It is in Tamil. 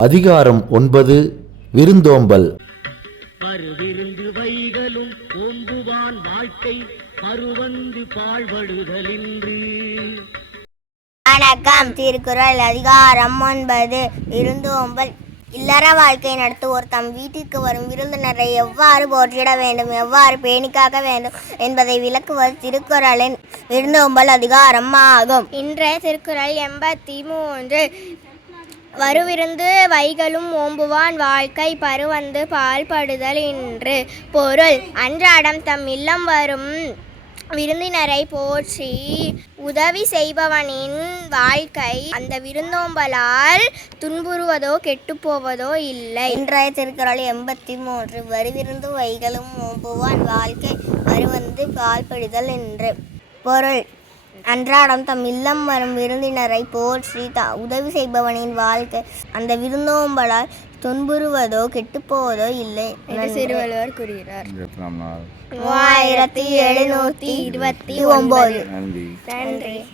அதிகாரம் ஒன்பது விருந்தோம்பல். பருவிருந்து வைகளும் ஓம்புவான் வாழ்க்கை பருவந்து பாழ்படுதலின்று. வணக்கம். திருக்குறள் அதிகாரம் ஒன்பது விருந்தோம்பல். இல்லற வாழ்க்கை நடத்துவோர் தம் வீட்டிற்கு வரும் விருந்தினரை எவ்வாறு போற்றிட வேண்டும் எவ்வாறு பேணிக்காக்க வேண்டும் என்பதை விளக்குவது திருக்குறளின் விருந்தோம்பல் அதிகாரம் ஆகும் இன்றைய திருக்குறள் எண்பத்தி மூன்று வருவிருந்து வைகளும் ஓம்புவான் வாழ்க்கை பருவந்து பால்படுதல் இன்று. பொருள் அன்றாடம் தம் இல்லம் வரும் விருந்தினரை போற்றி உதவி செய்பவனின் வாழ்க்கை அந்த விருந்தோம்பலால் துன்புறுவதோ கெட்டுப்போவதோ இல்லை. இன்றைய திருக்குறள் எண்பத்தி மூன்று வருவிருந்து வைகளும் ஓம்புவான் வாழ்க்கை வருவந்து பால்படுதல் என்று பொருள் அன்றாடம் தம் இல்லம் வரும் விருந்தினரை போற்றி த உதவி செய்பவனின் வாழ்க்கை அந்த விருந்தோம்பலால் துன்புறுவதோ கெட்டுப்போவதோ இல்லை. என்று சிறுவள்ளுவர் கூறுகிறார். மூவாயிரத்தி எழுநூத்தி இருபத்தி ஒன்பது. நன்றி.